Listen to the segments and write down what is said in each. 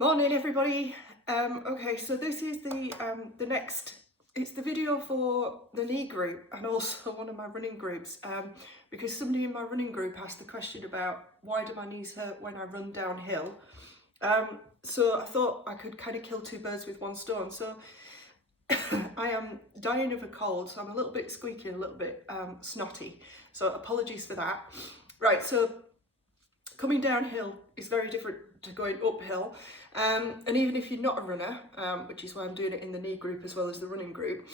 Morning everybody. Okay, so this is the next, it's the video for the knee group and also one of my running groups, because somebody in my running group asked the question about why do my knees hurt when I run downhill. So I thought I could kind of kill two birds with one stone. So I am dying of a cold, so I'm a little bit squeaky and a little bit snotty, so apologies for that. Right, so coming downhill is very different to going uphill, and even if you're not a runner, which is why I'm doing it in the knee group as well as the running group,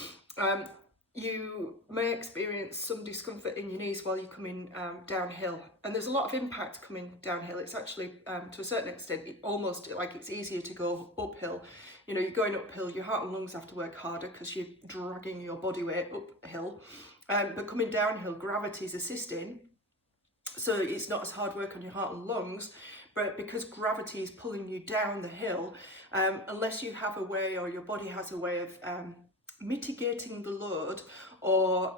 you may experience some discomfort in your knees while you're coming downhill, and there's a lot of impact coming downhill. It's actually to a certain extent almost like it's easier to go uphill. You know, you're going uphill, your heart and lungs have to work harder because you're dragging your body weight uphill, but coming downhill, gravity is assisting. So it's not as hard work on your heart and lungs, but because gravity is pulling you down the hill, unless you have a way, or your body has a way of mitigating the load or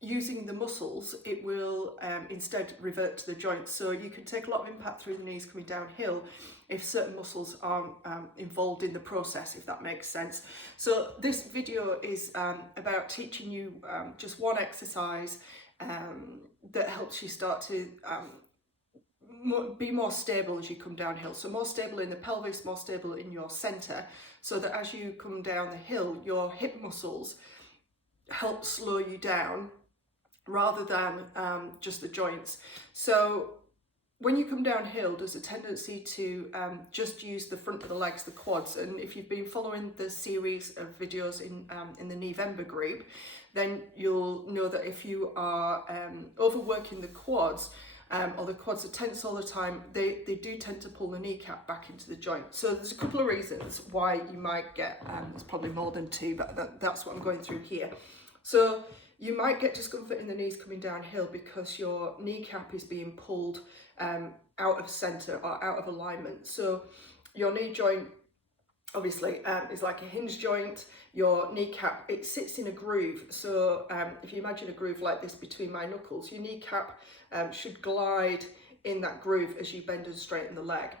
using the muscles, it will instead revert to the joints. So you can take a lot of impact through the knees coming downhill if certain muscles aren't involved in the process, if that makes sense. So this video is about teaching you just one exercise that helps you start to be more stable as you come downhill. So more stable in the pelvis, more stable in your center, so that as you come down the hill, your hip muscles help slow you down rather than just the joints. So when you come downhill, there's a tendency to just use the front of the legs, the quads. And if you've been following the series of videos in the November group, then you'll know that if you are overworking the quads, or the quads are tense all the time, they do tend to pull the kneecap back into the joint. So there's a couple of reasons why you might get, there's probably more than two, but that's what I'm going through here. So you might get discomfort in the knees coming downhill because your kneecap is being pulled out of center or out of alignment. So your knee joint obviously is like a hinge joint. Your kneecap, it sits in a groove. So if you imagine a groove like this between my knuckles, your kneecap should glide in that groove as you bend and straighten the leg.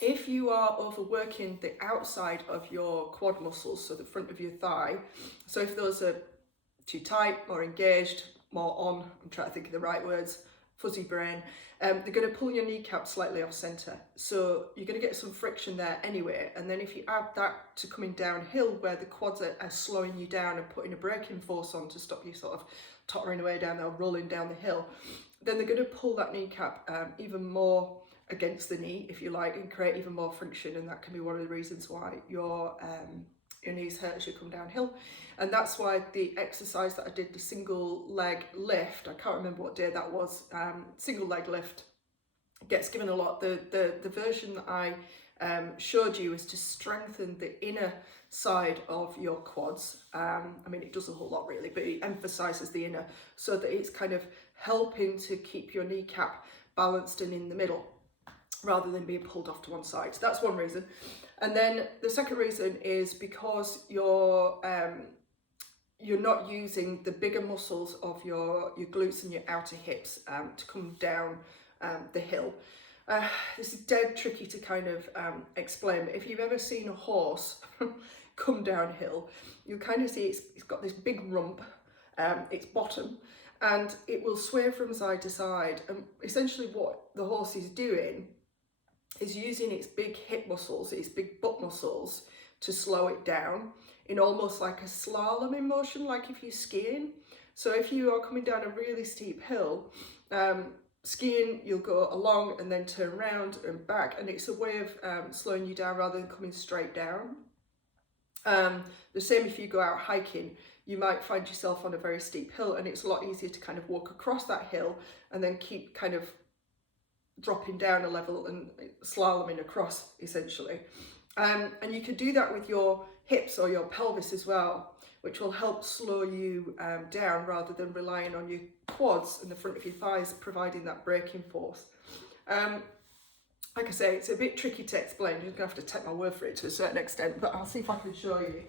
If you are overworking the outside of your quad muscles, so the front of your thigh, so if those are too tight, more engaged, more on, I'm trying to think of the right words, fuzzy brain, they're going to pull your kneecap slightly off center. So you're going to get some friction there anyway. And then if you add that to coming downhill where the quads are slowing you down and putting a braking force on to stop you sort of tottering away down there, rolling down the hill, then they're going to pull that kneecap even more against the knee, if you like, and create even more friction. And that can be one of the reasons why your knees hurt as you come downhill. And that's why the exercise that I did, the single leg lift, I can't remember what day that was, single leg lift, gets given a lot. The version that I showed you is to strengthen the inner side of your quads. I mean, it does a whole lot really, but it emphasizes the inner, so that it's kind of helping to keep your kneecap balanced and in the middle rather than being pulled off to one side. So that's one reason. And then the second reason is because you're not using the bigger muscles of your glutes and your outer hips to come down the hill. This is dead tricky to kind of explain, but if you've ever seen a horse come downhill, you'll kind of see it's got this big rump, its bottom, and it will sway from side to side. And essentially what the horse is doing is using its big hip muscles, its big butt muscles, to slow it down in almost like a slalom in motion, like if you're skiing. So if you are coming down a really steep hill, skiing, you'll go along and then turn around and back, and it's a way of slowing you down rather than coming straight down. The same if you go out hiking, you might find yourself on a very steep hill, and it's a lot easier to kind of walk across that hill and then keep kind of dropping down a level and slaloming across, essentially. And you can do that with your hips or your pelvis as well, which will help slow you down rather than relying on your quads and the front of your thighs providing that braking force. Like I say, it's a bit tricky to explain. You're going to have to take my word for it to a certain extent, but I'll see if I can show you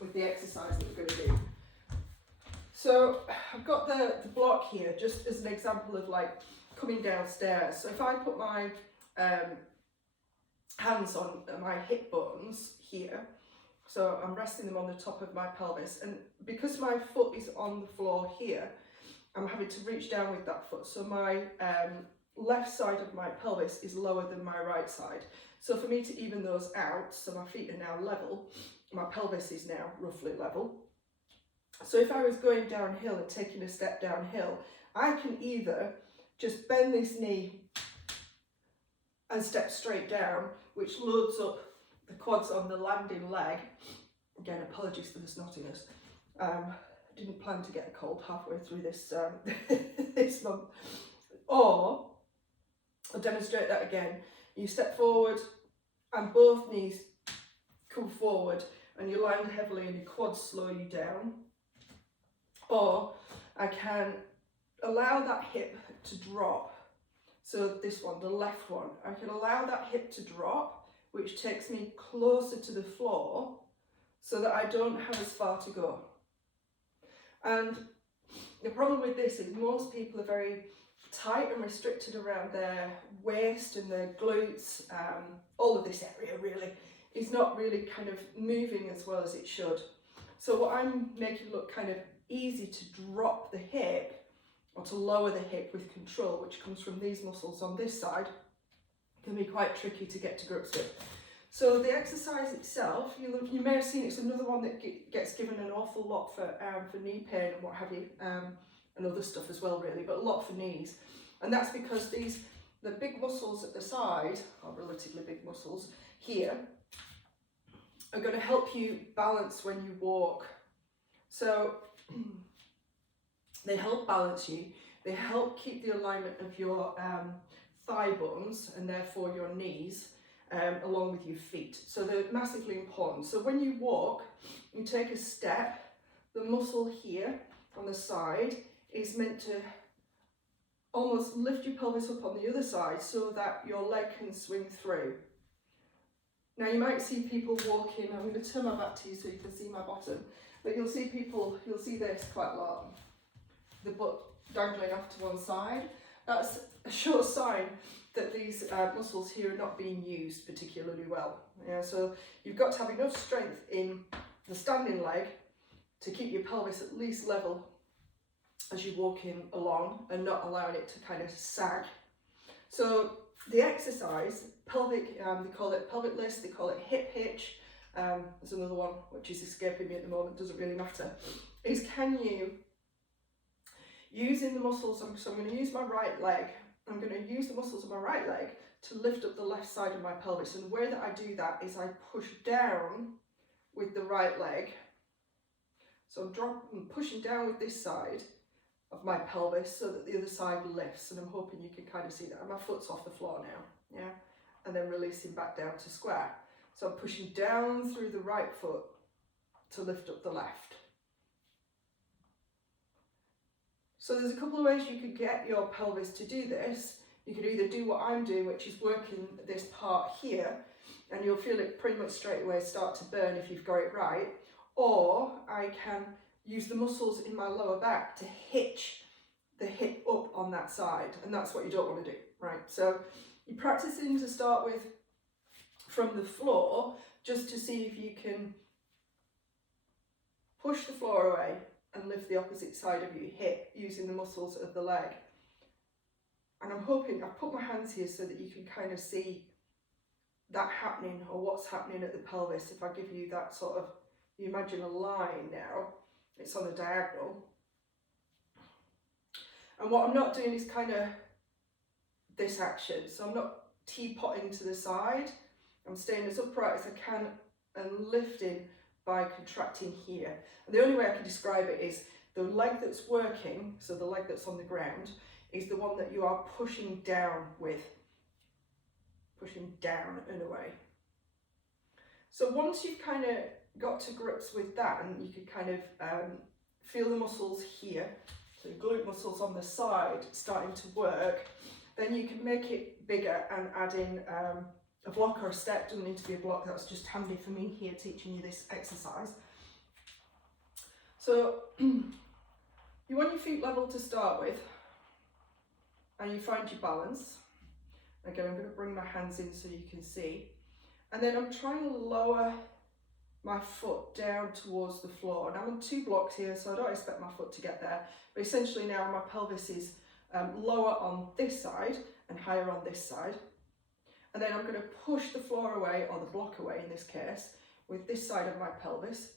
with the exercise that we're going to do. So I've got the block here just as an example of like coming downstairs. So if I put my hands hands on my hip bones here. So I'm resting them on the top of my pelvis, and because my foot is on the floor here, I'm having to reach down with that foot. So my left side of my pelvis is lower than my right side. So for me to even those out, so my feet are now level, my pelvis is now roughly level. So if I was going downhill and taking a step downhill, I can either just bend this knee and step straight down, which loads up the quads on the landing leg. Again, apologies for the snottiness. Didn't plan to get a cold halfway through this this month. Or I'll demonstrate that again. You step forward and both knees come forward and you land heavily and your quads slow you down. Or I can allow that hip to drop. So this one, the left one, I can allow that hip to drop, which takes me closer to the floor so that I don't have as far to go. And the problem with this is most people are very tight and restricted around their waist and their glutes. All of this area really is not really kind of moving as well as it should. So what I'm making look kind of easy to drop the hip or to lower the hip with control, which comes from these muscles on this side, can be quite tricky to get to grips with. So the exercise itself, you may have seen it's another one that gets given an awful lot for knee pain and what have you, and other stuff as well really, but a lot for knees. And that's because the big muscles at the side, or relatively big muscles here, are going to help you balance when you walk. So they help balance you, they help keep the alignment of your thigh bones and therefore your knees, along with your feet. So they're massively important. So when you walk, you take a step, the muscle here on the side is meant to almost lift your pelvis up on the other side so that your leg can swing through. Now you might see people walking, I'm going to turn my back to you so you can see my bottom, but you'll see this quite a lot, the butt dangling off to one side. That's a sure sign that these muscles here are not being used particularly well. Yeah, so you've got to have enough strength in the standing leg to keep your pelvis at least level as you're walking along and not allowing it to kind of sag. So the exercise, pelvic, they call it pelvic list, they call it hip hitch, there's another one which is escaping me at the moment, doesn't really matter, is can you, using the muscles, so I'm going to use my right leg, I'm going to use the muscles of my right leg to lift up the left side of my pelvis, and the way that I do that is I push down with the right leg. So I'm pushing down with this side of my pelvis so that the other side lifts, and I'm hoping you can kind of see that. And my foot's off the floor now, yeah, and then releasing back down to square. So I'm pushing down through the right foot to lift up the left. So there's a couple of ways you could get your pelvis to do this. You could either do what I'm doing, which is working this part here, and you'll feel it pretty much straight away start to burn if you've got it right, or I can use the muscles in my lower back to hitch the hip up on that side, and that's what you don't want to do, right? So you're practicing to start with from the floor, just to see if you can push the floor away and lift the opposite side of your hip using the muscles of the leg. And I'm hoping, I've put my hands here so that you can kind of see that happening, or what's happening at the pelvis. If I give you that sort of, you imagine a line now, it's on a diagonal. And what I'm not doing is kind of this action. So I'm not teapotting to the side. I'm staying as upright as I can and lifting by contracting here. And the only way I can describe it is the leg that's working, so the leg that's on the ground, is the one that you are pushing down with, pushing down and away. So once you've kind of got to grips with that, and you can kind of feel the muscles here, so glute muscles on the side starting to work, then you can make it bigger and add in a block or a step. Doesn't need to be a block, that's just handy for me here teaching you this exercise. So you want your feet level to start with, and you find your balance. Again, I'm going to bring my hands in so you can see. And then I'm trying to lower my foot down towards the floor. And I'm on 2 blocks here, so I don't expect my foot to get there. But essentially now my pelvis is lower on this side and higher on this side. And then I'm going to push the floor away, or the block away in this case, with this side of my pelvis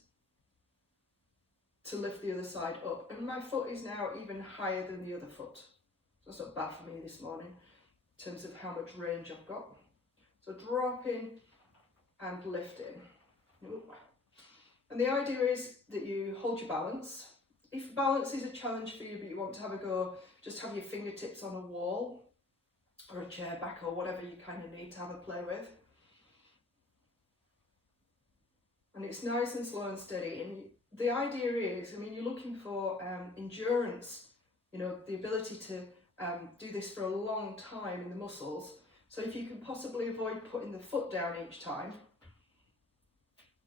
to lift the other side up. And my foot is now even higher than the other foot. So that's not bad for me this morning in terms of how much range I've got. So dropping and lifting. And the idea is that you hold your balance. If balance is a challenge for you, but you want to have a go, just have your fingertips on a wall or a chair back or whatever you kind of need to have a play with. And it's nice and slow and steady. And the idea is, I mean, you're looking for endurance, you know, the ability to do this for a long time in the muscles. So if you can possibly avoid putting the foot down each time,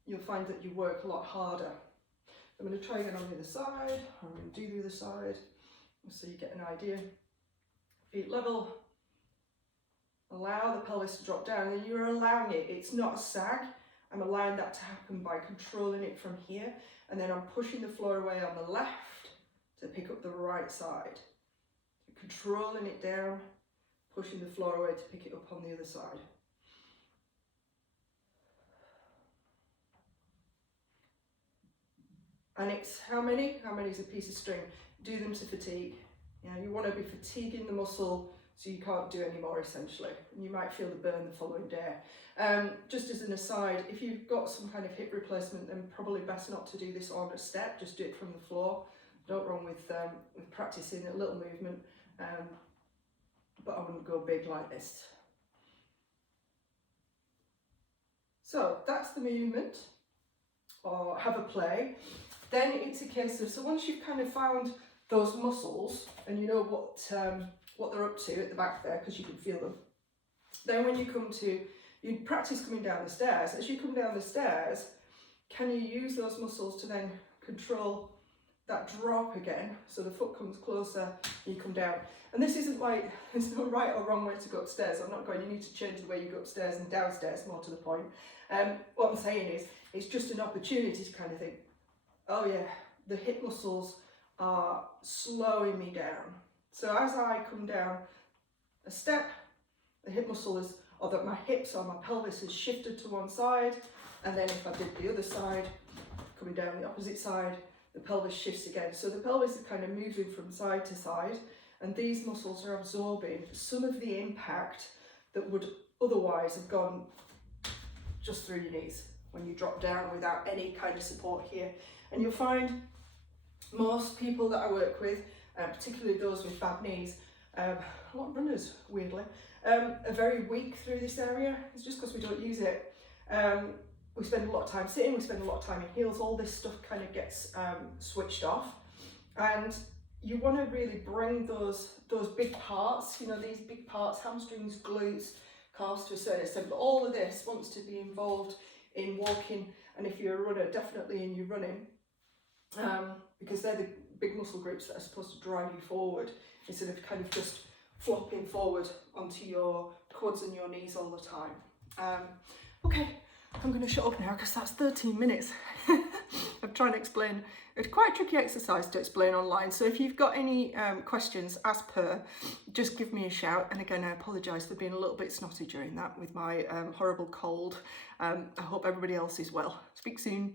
you'll find that you work a lot harder. I'm going to try again on the other side. I'm going to do the other side so you get an idea. Feet level. Allow the pelvis to drop down, and you're allowing it. It's not a sag. I'm allowing that to happen by controlling it from here, and then I'm pushing the floor away on the left to pick up the right side. Controlling it down, pushing the floor away to pick it up on the other side. And it's how many? How many is a piece of string? Do them to fatigue. You know, you want to be fatiguing the muscle so you can't do any more essentially. And you might feel the burn the following day. Just as an aside, if you've got some kind of hip replacement, then probably best not to do this on a step, just do it from the floor. Don't wrong with practicing a little movement, but I wouldn't go big like this. So that's the movement, or have a play. Then it's a case of, so once you've kind of found those muscles and you know what they're up to at the back there, because you can feel them, then when you come to, you practice coming down the stairs. As you come down the stairs, can you use those muscles to then control that drop again, so the foot comes closer and you come down. And this isn't like, there's no right or wrong way to go upstairs. I'm not going, you need to change the way you go upstairs and downstairs, more to the point. What I'm saying is, it's just an opportunity to kind of think, oh yeah, the hip muscles are slowing me down. So as I come down a step, the hip muscle is, or that my hips or my pelvis is shifted to one side, and then if I did the other side, coming down the opposite side, the pelvis shifts again. So the pelvis is kind of moving from side to side, and these muscles are absorbing some of the impact that would otherwise have gone just through your knees when you drop down without any kind of support here. And you'll find most people that I work with, particularly those with bad knees, a lot of runners, weirdly, are very weak through this area. It's just because we don't use it. We spend a lot of time sitting, we spend a lot of time in heels, all this stuff kind of gets switched off. And you want to really bring those big parts, you know, these big parts, hamstrings, glutes, calves to a certain extent, but all of this wants to be involved in walking, and if you're a runner, definitely in your running, because they're the big muscle groups that are supposed to drive you forward, instead of kind of just flopping forward onto your quads and your knees all the time. Okay, I'm going to shut up now because that's 13 minutes. I'm trying to explain, it's quite a tricky exercise to explain online, so if you've got any questions as per, just give me a shout. And again, I apologise for being a little bit snotty during that with my horrible cold. I hope everybody else is well. Speak soon.